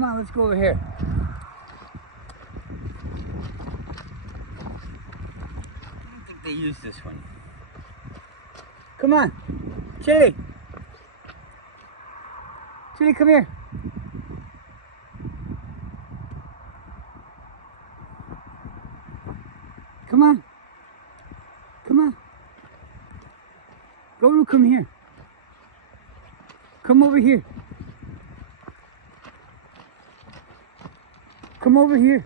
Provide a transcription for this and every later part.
Come on, let's go over here. I don't think they use this one. Come on, Chili. Chili, come here. Come on. Come on. Go, come here. Come over here. Come over here.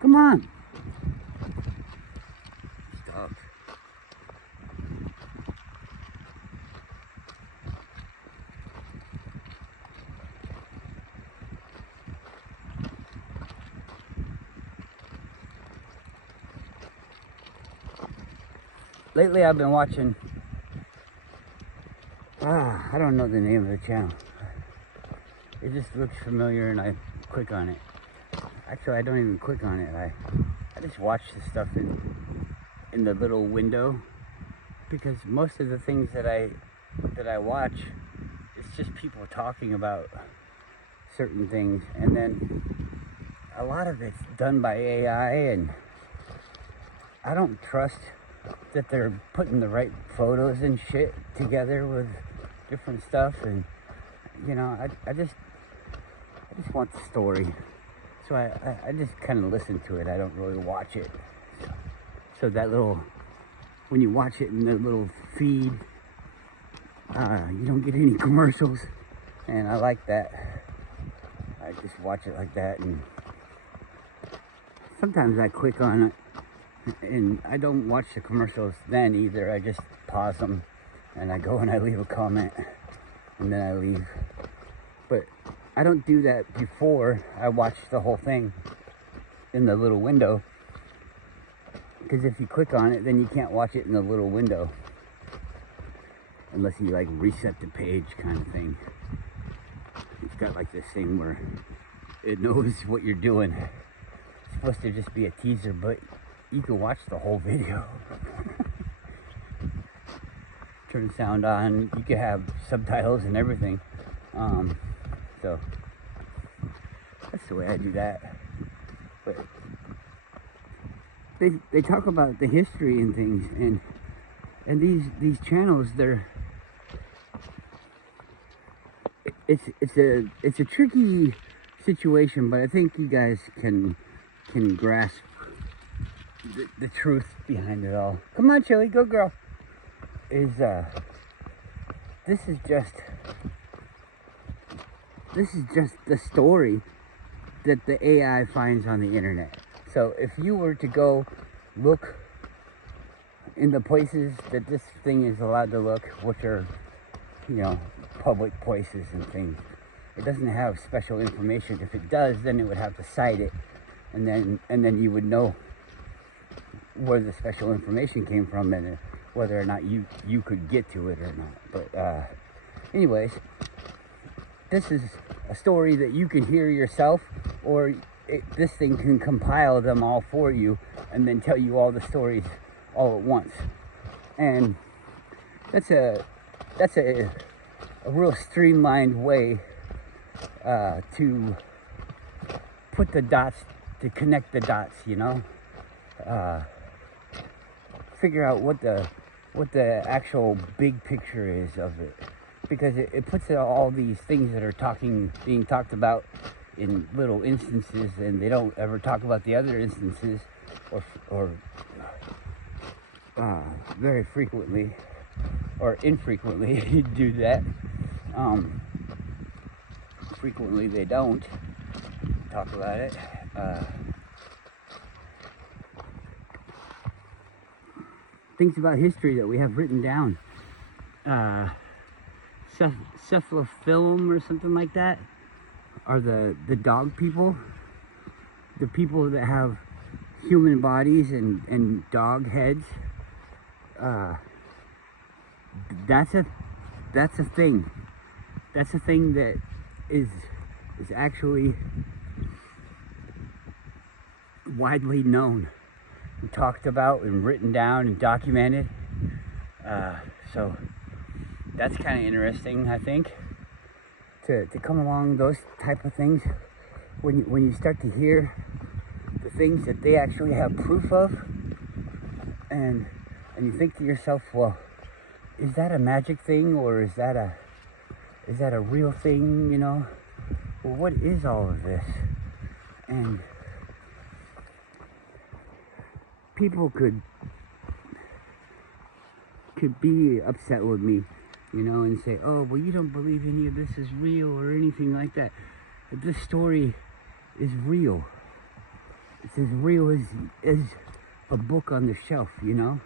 Come on. Stop. Lately I've been watching, I don't know the name of the channel. It just looks familiar and I click on it. Actually, I don't even click on it. I just watch the stuff in the little window, because most of the things that I watch, it's just people talking about certain things, and then a lot of it's done by AI, and I don't trust that they're putting the right photos and shit together with different stuff. And you know, I just want the story, so I just kind of listen to it. I don't really watch it. So that little, when you watch it in the little feed, you don't get any commercials, and I like that. I just watch it like that, and sometimes I click on it and I don't watch the commercials then either. I just pause them and I go and I leave a comment and then I leave. But I don't do that before I watch the whole thing in the little window, because if you click on it, then you can't watch it in the little window unless you like reset the page kind of thing. It's got like this thing where it knows what you're doing. It's supposed to just be a teaser, but you can watch the whole video. Turn the sound on. You can have subtitles and everything. So that's the way I do that. But they talk about the history and things, and these channels, it's a tricky situation, but I think you guys can grasp the truth behind it all. Come on, Chili, go girl. This is just the story that the AI finds on the internet. So if you were to go look in the places that this thing is allowed to look, which are, you know, public places and things, it doesn't have special information. If it does, then it would have to cite it, and then you would know where the special information came from and whether or not you could get to it or not. But anyways, this is a story that you can hear yourself, or this thing can compile them all for you and then tell you all the stories all at once. And that's a real streamlined way to put the dots, to connect the dots, you know. Figure out what the actual big picture is of it, because it puts all these things that are being talked about in little instances, and they don't ever talk about the other instances, or very frequently or infrequently do that. Frequently they don't talk about it. Things about history that we have written down. Cephalophyllum or something like that are the dog people. The people that have human bodies and dog heads. That's a thing. That's a thing that is actually widely known and talked about and written down and documented. So that's kind of interesting, I think, to come along those type of things. When you start to hear the things that they actually have proof of, and you think to yourself, well, is that a magic thing, or is that a real thing, you know? Well, what is all of this? And people could be upset with me, you know, and say, oh, well, you don't believe any of this is real or anything like that. But this story is real. It's as real as a book on the shelf, you know?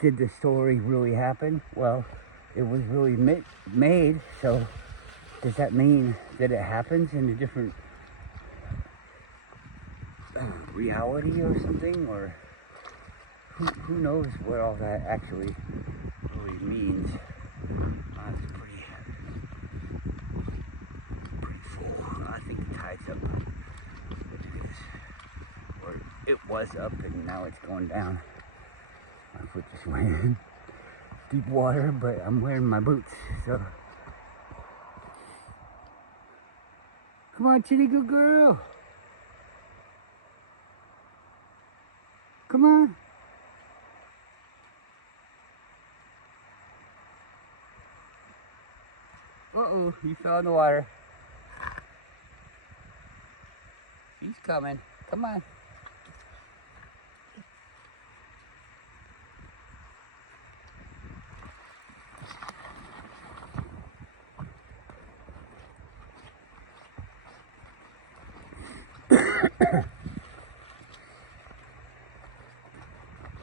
Did the story really happen? Well, it was really made, so does that mean that it happens in a different reality or something? Or who knows what all that actually really means? It's pretty full. I think the tide's up. Look at this. Or it was up and now it's going down. My foot just went in deep water, but I'm wearing my boots, so. Come on, Chitty, good girl. Come on. Uh-oh, he fell in the water. He's coming. Come on.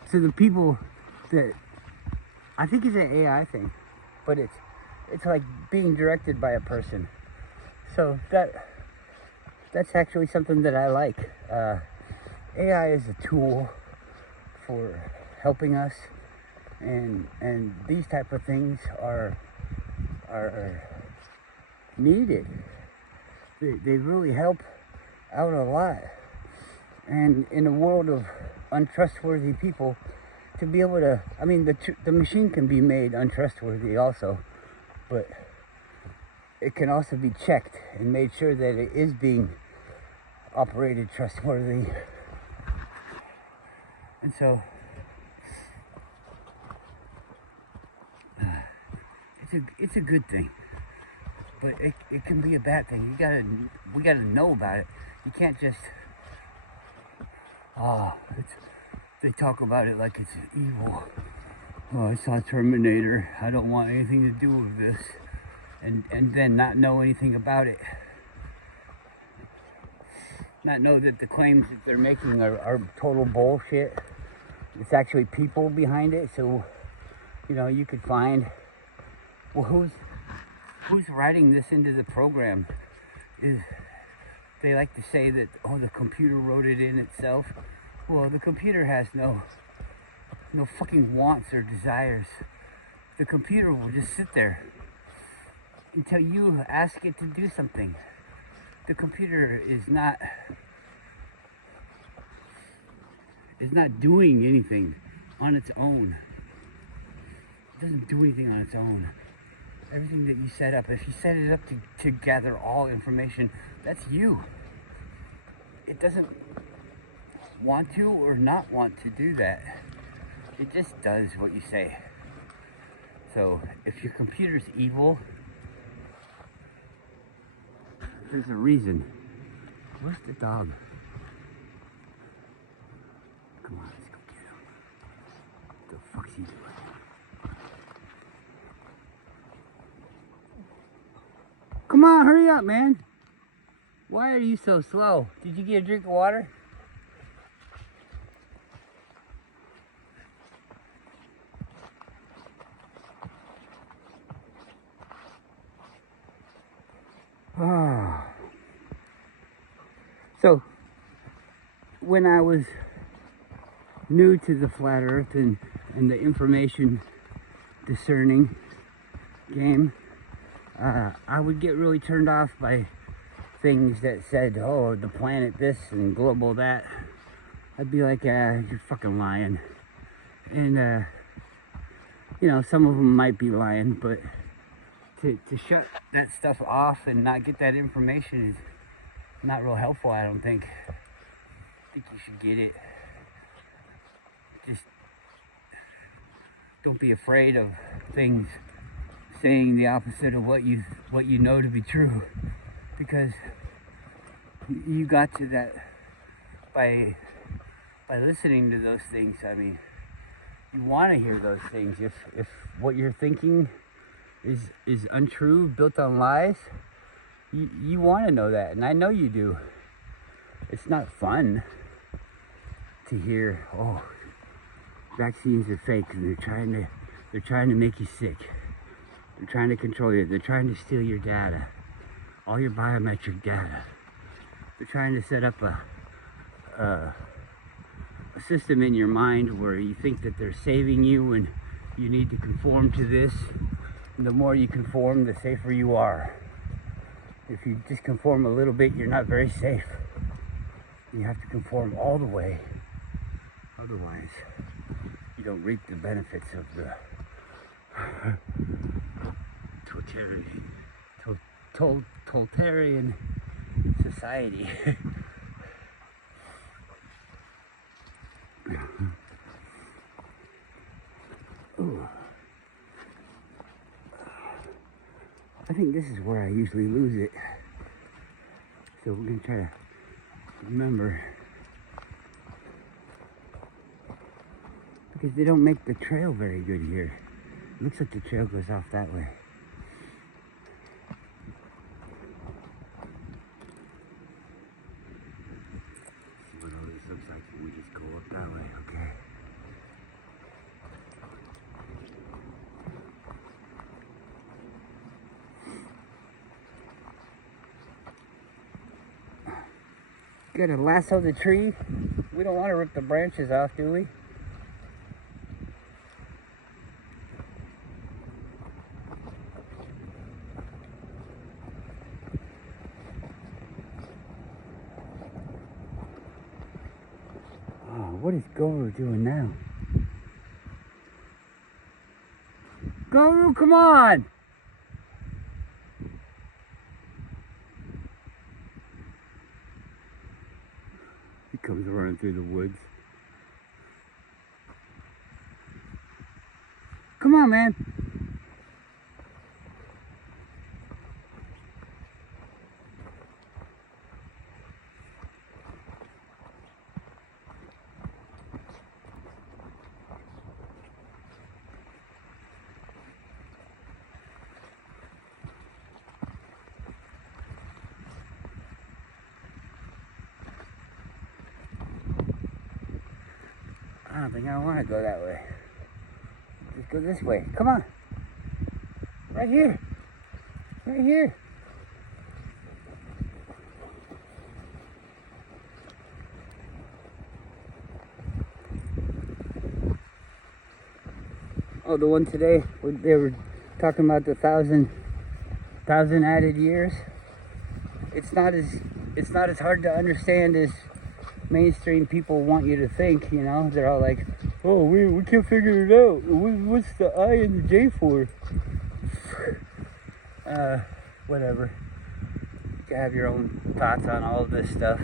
So the people that, I think it's an AI thing, but it's like being directed by a person. So that's actually something that I like. AI is a tool for helping us, and these type of things are needed. They really help out a lot. And in a world of untrustworthy people, to be able to, I mean, the machine can be made untrustworthy also, but it can also be checked and made sure that it is being operated trustworthy. And so it's a good thing, but it can be a bad thing. We gotta know about it. You can't just they talk about it like it's evil. Oh, I saw Terminator. I don't want anything to do with this. And then not know anything about it. Not know that the claims that they're making are total bullshit. It's actually people behind it. So, you know, you could find, well, who's writing this into the program? They like to say that, oh, the computer wrote it in itself. Well, the computer has no fucking wants or desires. The computer will just sit there until you ask it to do something. The computer is not doing anything on its own. It doesn't do anything on its own. Everything that you set up, if you set it up to gather all information, that's you. It doesn't want to or not want to do that. It just does what you say. So if your computer's evil, there's a reason. Where's the dog? Come on, let's go get him. What the fuck's he doing? Come on, hurry up, man. Why are you so slow? Did you get a drink of water? So, when I was new to the flat earth and the information discerning game, I would get really turned off by things that said, oh, the planet this and global that. I'd be like, you're fucking lying. And You know, some of them might be lying, but to shut that stuff off and not get that information is not real helpful, I don't think. I think you should get it. Just don't be afraid of things saying the opposite of what you know to be true, because you got to that by listening to those things. I mean, you want to hear those things. If what you're thinking is untrue, built on lies, you want to know that, and I know you do. It's not fun to hear, oh, vaccines are fake and they're trying to make you sick. They're trying to control you. They're trying to steal your data, all your biometric data. They're trying to set up a system in your mind where you think that they're saving you and you need to conform to this. And the more you conform, the safer you are. If you just conform a little bit, you're not very safe. You have to conform all the way. Otherwise, you don't reap the benefits of the totalitarian society. Ooh. I think this is where I usually lose it. So we're going to try to remember. Because they don't make the trail very good here. It looks like the trail goes off that way. See what all this looks like when we just go up that way, okay? Gotta lasso the tree. We don't want to rip the branches off, do we? What is Guru doing now? Guru, come on! He comes running through the woods. Come on, man. I don't think I want to go that way. Just go this way. Come on. Right here. Right here. Oh, the one today, they were talking about the thousand added years. It's not as hard to understand as mainstream people want you to think, you know. They're all like, oh, we can't figure it out. What's the I and the J for? Whatever. You can have your own thoughts on all of this stuff.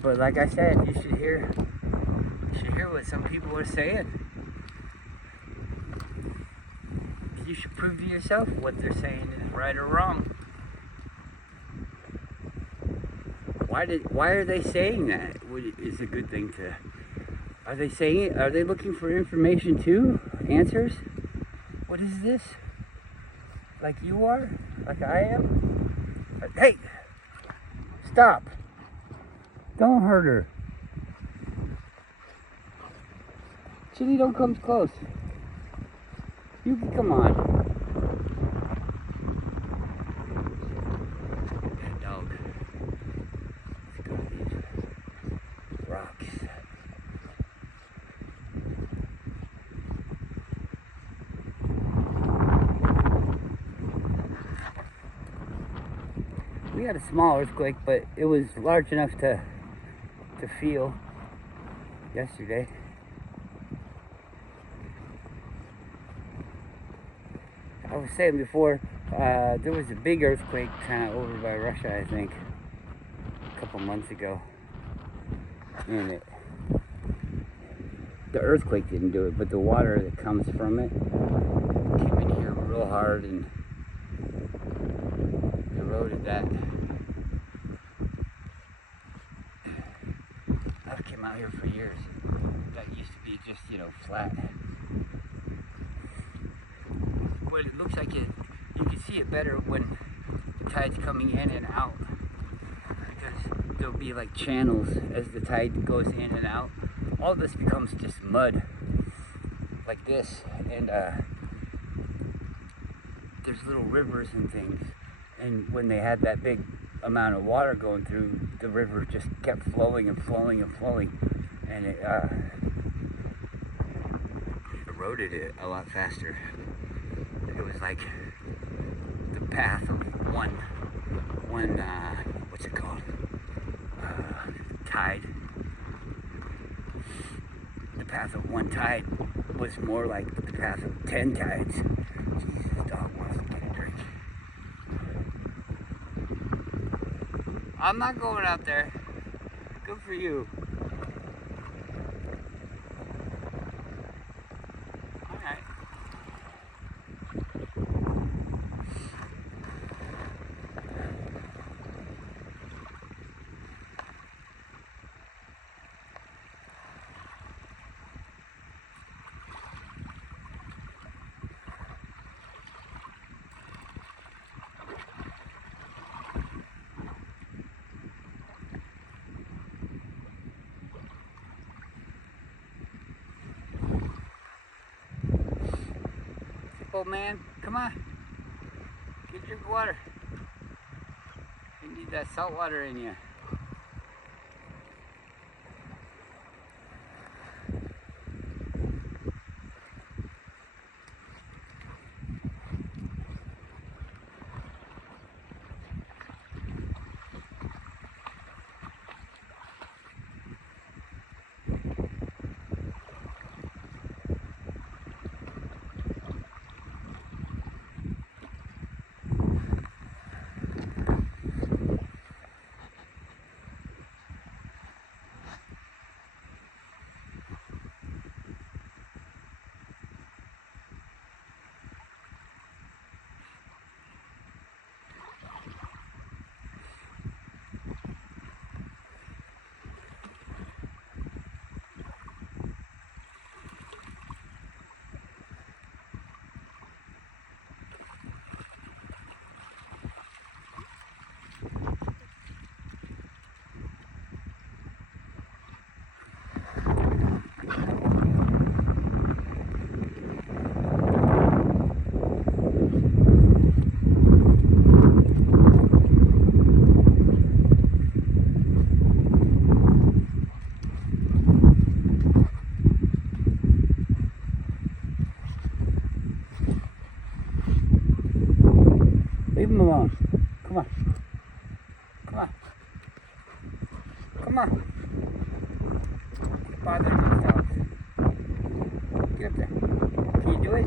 But like I said, you should hear what some people are saying. You should prove to yourself what they're saying is right or wrong. Why are they saying that? Is a good thing to. Are they saying it? Are they looking for information too? Answers? What is this? Like you are? Like I am? Hey! Stop! Don't hurt her. Chitty, don't come close. You can come on. Bad dog. Let's go to these rocks. We had a small earthquake, but it was large enough to feel yesterday. was saying before, there was a big earthquake kind of over by Russia, I think, a couple months ago. And the earthquake didn't do it, but the water that comes from it came in here real hard and eroded that. I came out here for years. That used to be just, flat. But it looks like you can see it better when the tide's coming in and out, because there'll be like channels as the tide goes in and out. All this becomes just mud like this, and there's little rivers and things, and when they had that big amount of water going through, the river just kept flowing and flowing and flowing, and it eroded it a lot faster. It was like the path of one what's it called? Tide. The path of one tide was more like the path of 10 tides. Jesus, the dog wants to get a drink. I'm not going out there. Good for you. Alright. Old man, come on. Get a drink of water. You need that salt water in you. Leave him alone. Come on. Come on. Come on. Quit bothering those dogs. Get up there. Can you do it?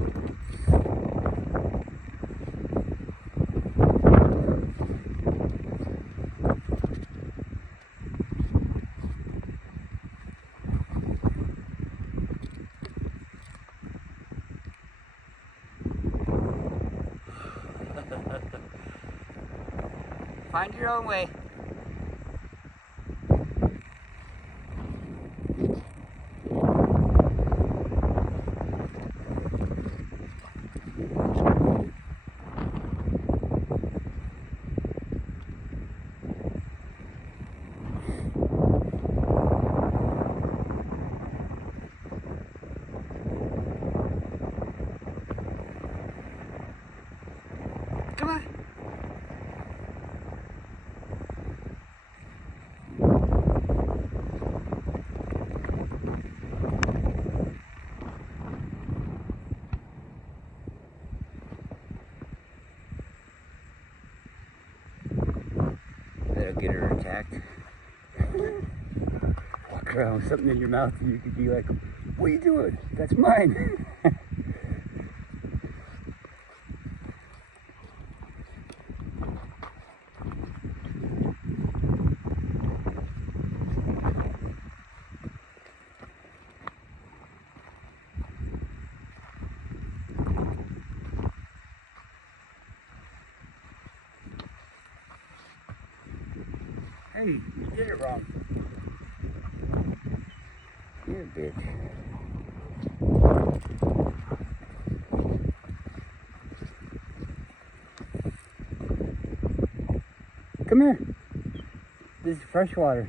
Find your own way. Come on. That'll get her attacked. Walk around with something in your mouth and you could be like, what are you doing? That's mine. Hey, you did it wrong. You're a bitch. Come here. This is fresh water.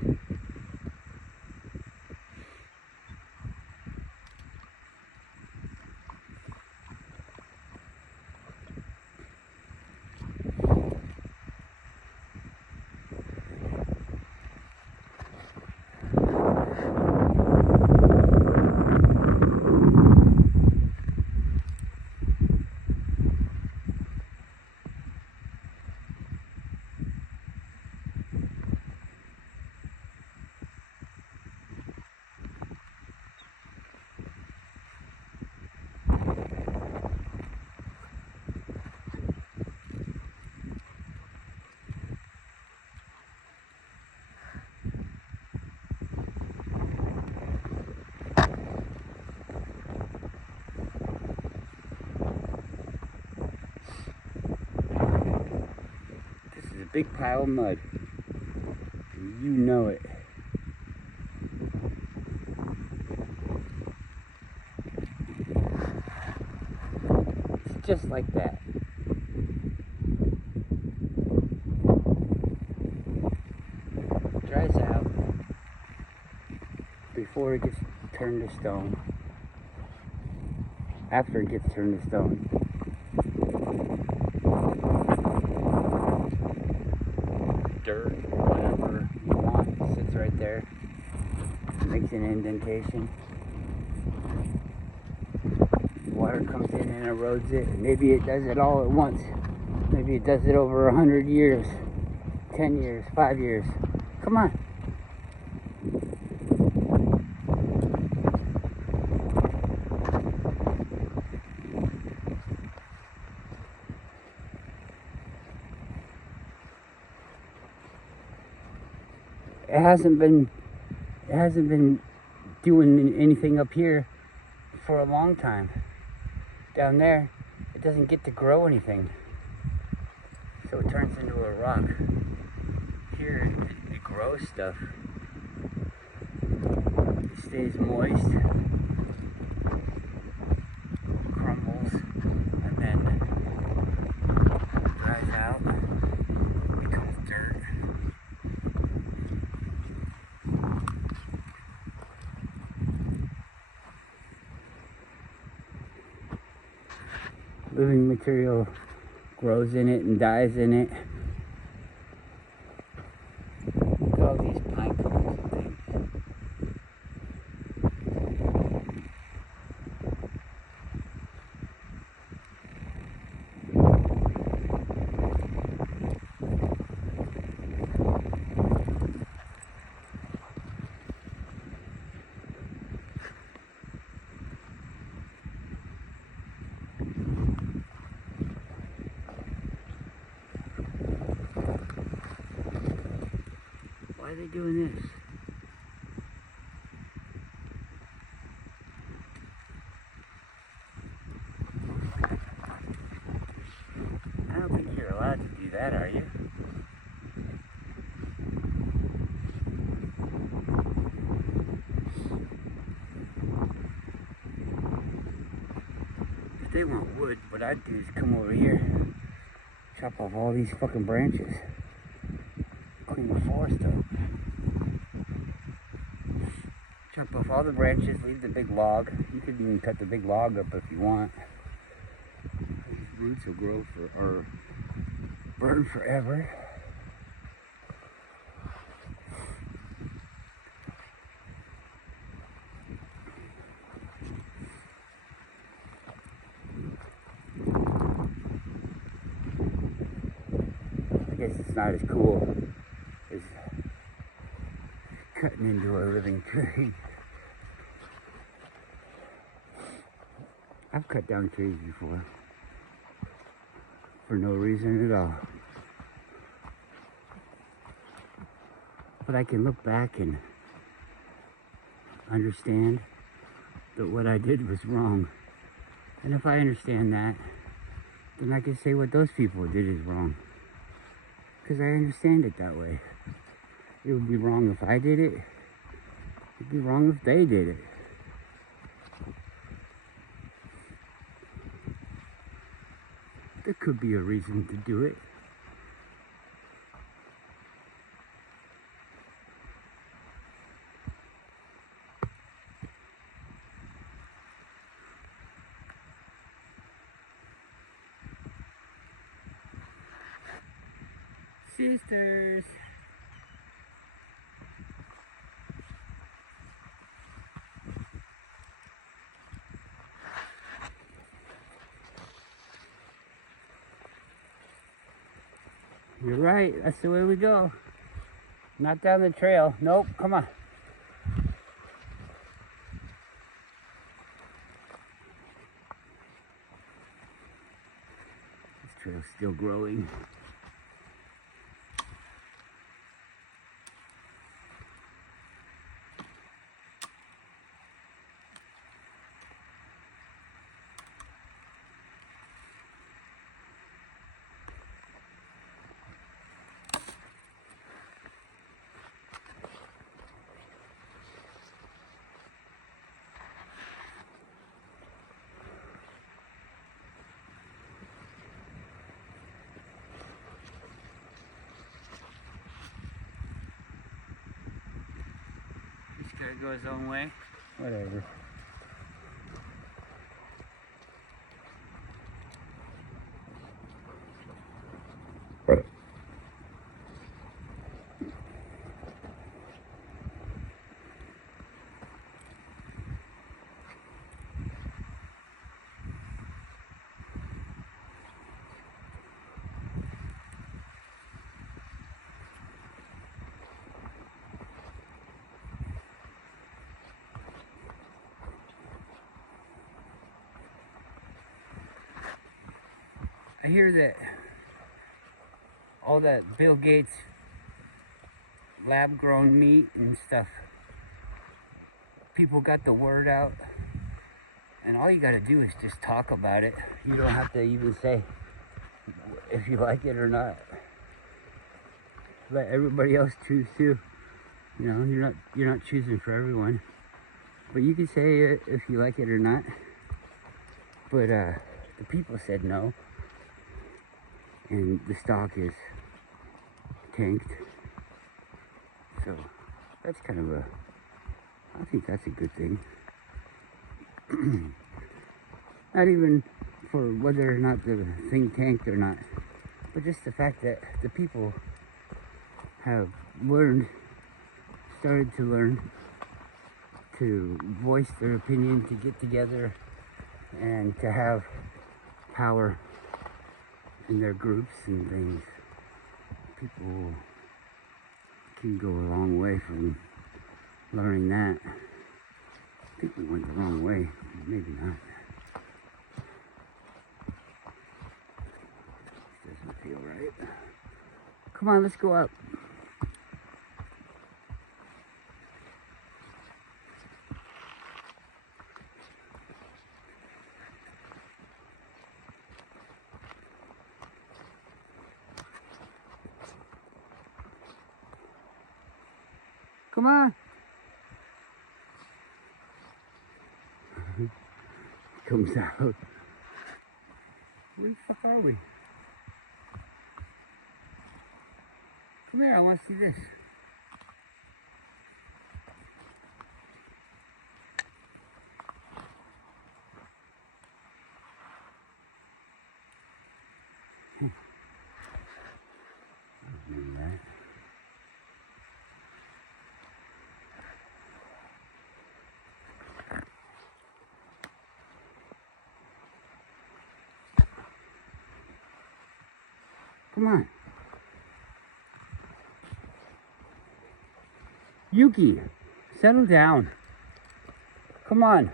Big pile of mud. You know it. It's just like that. It dries out before it gets turned to stone. After it gets turned to stone. Dirt, whatever you want, sits right there, makes an indentation. Water comes in and erodes it. Maybe it does it all at once. Maybe it does it over 100 years, 10 years, 5 years. Come on. It hasn't been doing anything up here for a long time. Down there, it doesn't get to grow anything. So it turns into a rock. Here, it grows stuff. It stays moist, crumbles, and then dries out, becomes dirt. Living material grows in it and dies in it. Look at all these pine cones and things. Why are they doing this? I don't think you're allowed to do that, are you? If they want wood, what I'd do is come over here, chop off all these fucking branches, clean the forest up. Chop off all the branches, leave the big log. You could even cut the big log up if you want. These roots will grow or burn forever. I guess it's not as cool as cutting into a living tree. I've cut down trees before for no reason at all. But I can look back and understand that what I did was wrong. And if I understand that, then I can say what those people did is wrong. Because I understand it that way. It would be wrong if I did it. It'd be wrong if they did it. There could be a reason to do it. Sisters. You're right, that's the way we go. Not down the trail. Nope, come on. This trail's still growing. He's gotta go his own way. Whatever. I hear that all that Bill Gates lab-grown meat and stuff, people got the word out, and all you gotta do is just talk about it. You don't have to even say if you like it or not. Let everybody else choose too. You know, you're not choosing for everyone, but you can say it if you like it or not. But the people said no. And the stock is tanked. So that's kind of I think that's a good thing. Not even for whether or not the thing tanked or not, but just the fact that the people have started to learn to voice their opinion, to get together and to have power in their groups and things. People can go a long way from learning that. I think we went the wrong way, maybe not. This doesn't feel right. Come on, let's go up. Come on. Comes out. Where the fuck are we? Come here, I want to see this. I don't mean that. Come on. Yuki, settle down. Come on.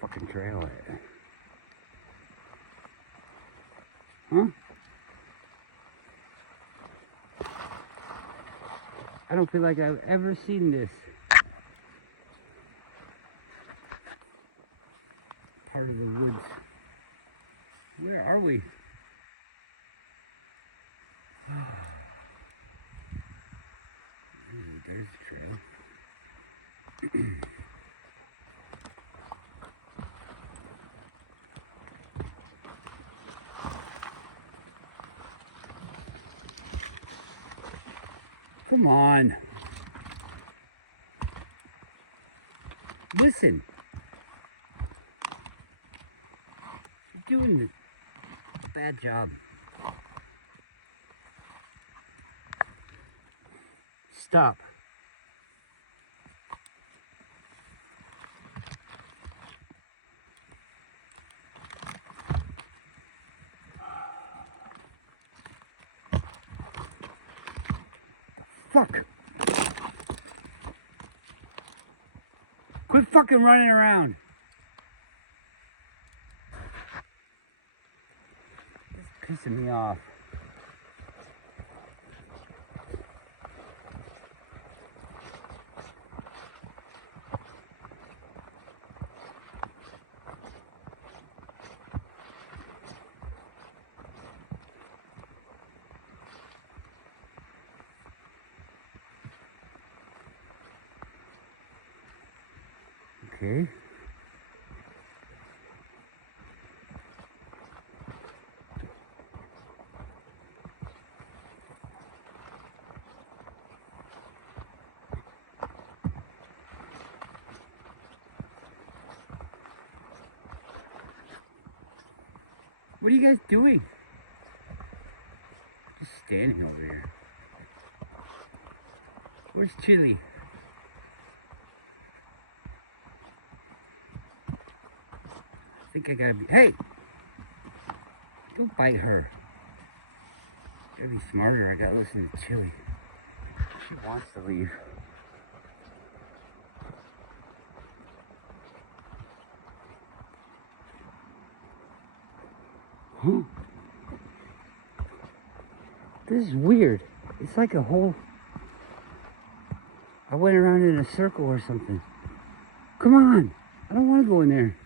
Fucking trail it. Huh? I don't feel like I've ever seen this. part of the woods. Where are we? There's the trail. Come on. Listen. You're doing a bad job. Stop. Fuck. Quit fucking running around. It's pissing me off. Okay. What are you guys doing? Just standing over here. Where's Chili? I think I gotta be. Hey! Don't bite her. Gotta be smarter. I gotta listen to Chili. She wants to leave. Huh? This is weird. It's like a whole... I went around in a circle or something. Come on! I don't want to go in there.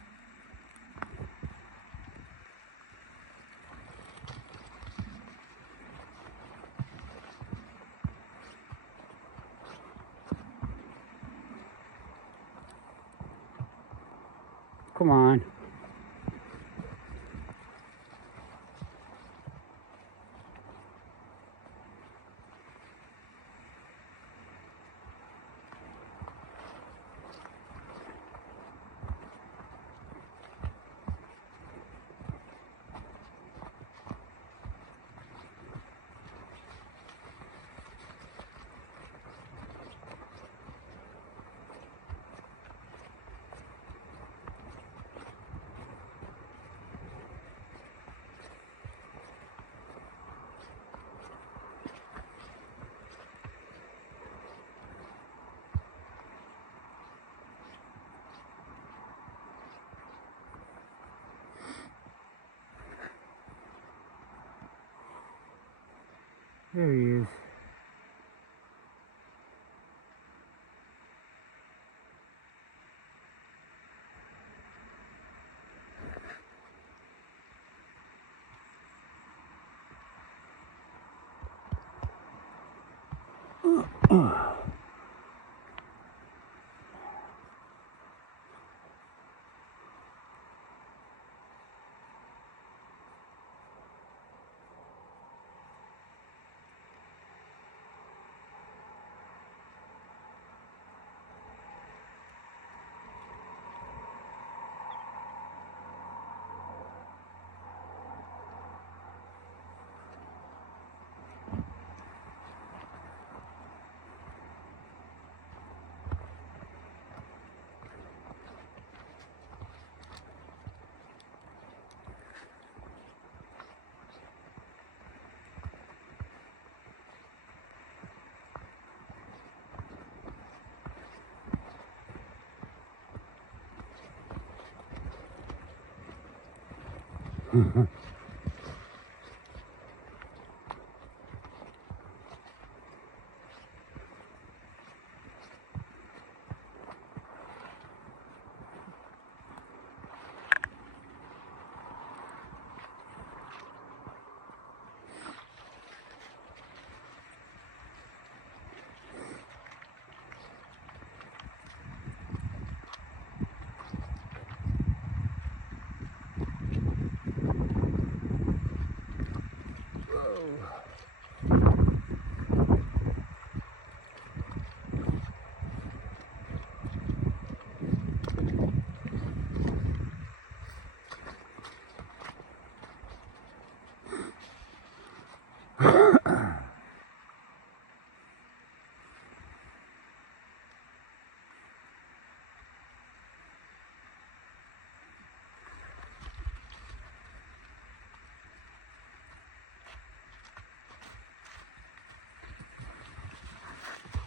Come on. There he is.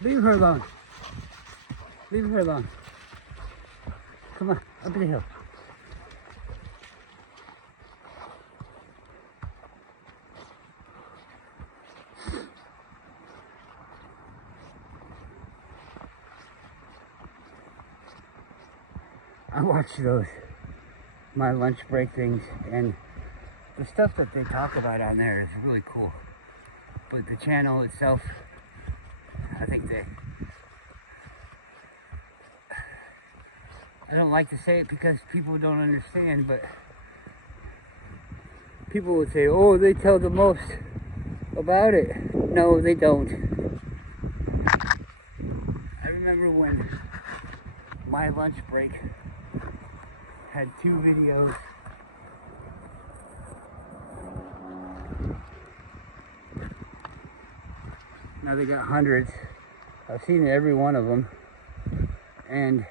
Leave her alone. Leave her alone. Come on, up the hill. I watch those, my lunch break things, and the stuff that they talk about on there is really cool. But the channel itself, I think I don't like to say it because people don't understand, but people would say, oh, they tell the most about it. No, they don't. I remember when my lunch break had 2 videos. Now they got hundreds. I've seen every one of them, and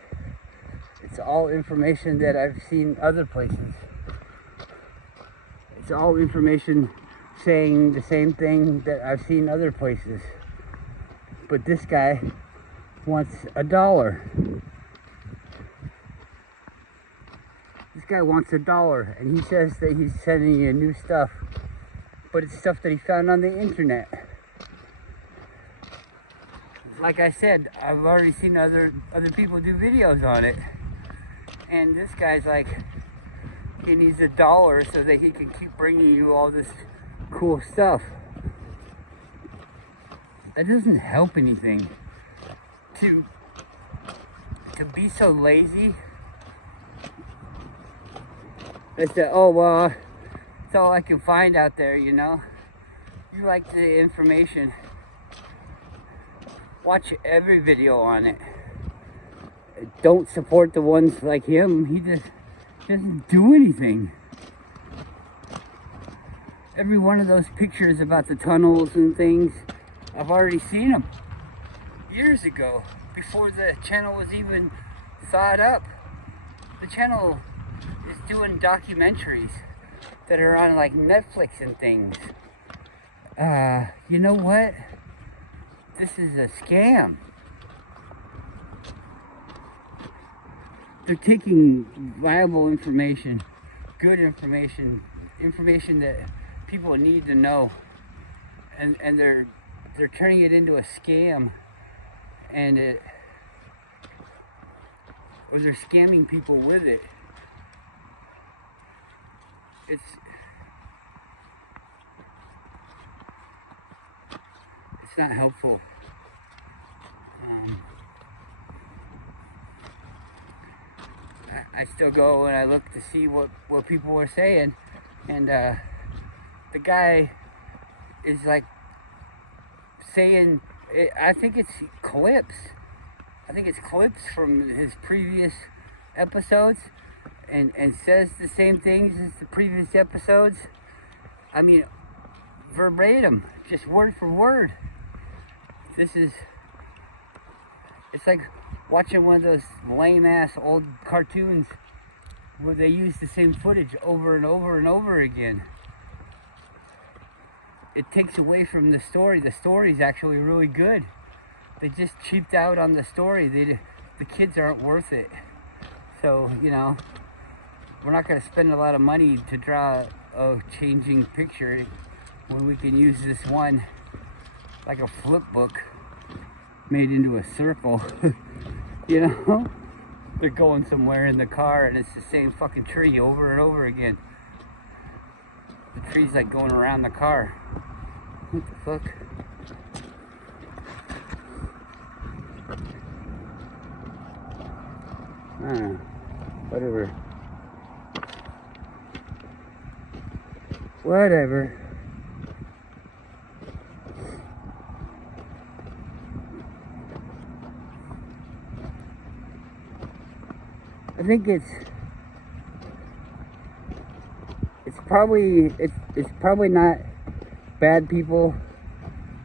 it's all information that I've seen other places. It's all information saying the same thing that I've seen other places. But this guy wants $1. This guy wants $1, and he says that he's sending you new stuff, but it's stuff that he found on the internet. Like I said, I've already seen other people do videos on it, and this guy's like, he needs $1 so that he can keep bringing you all this cool stuff. That doesn't help anything. To be so lazy. They said, oh, well, it's all I can find out there, you know. You like the information. Watch every video on it. Don't support the ones like him. He just doesn't do anything. Every one of those pictures about the tunnels and things, I've already seen them years ago, before the channel was even thought up. The channel is doing documentaries that are on like Netflix and things. You know what? This is a scam. They're taking viable information, good information, information that people need to know, and they're turning it into a scam, and or they're scamming people with it. It's not helpful. I still go and I look to see what people are saying, and the guy is like saying, I think it's clips. I think it's clips from his previous episodes, and says the same things as the previous episodes. I mean, verbatim, just word for word. It's like watching one of those lame-ass old cartoons where they use the same footage over and over and over again. It takes away from the story. The story's actually really good. They just cheaped out on the story. The kids aren't worth it. So, you know, we're not going to spend a lot of money to draw a changing picture when we can use this one like a flip book made into a circle. You know, they're going somewhere in the car and it's the same fucking tree over and over again. The tree's like going around the car. What the fuck? I don't know. Whatever. Whatever. I think it's probably not bad people.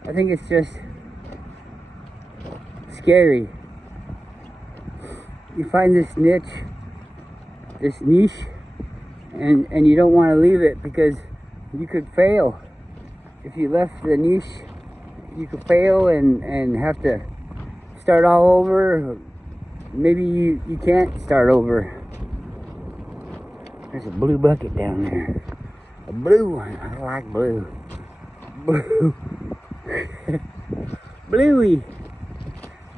I think it's just scary. You find this niche, and you don't want to leave it because you could fail. If you left the niche, you could fail and have to start all over. Maybe you can't start over. There's a blue bucket down there. A blue one. I like blue. Blue. Bluey.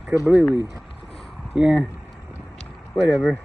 Kablooey. Yeah. Whatever.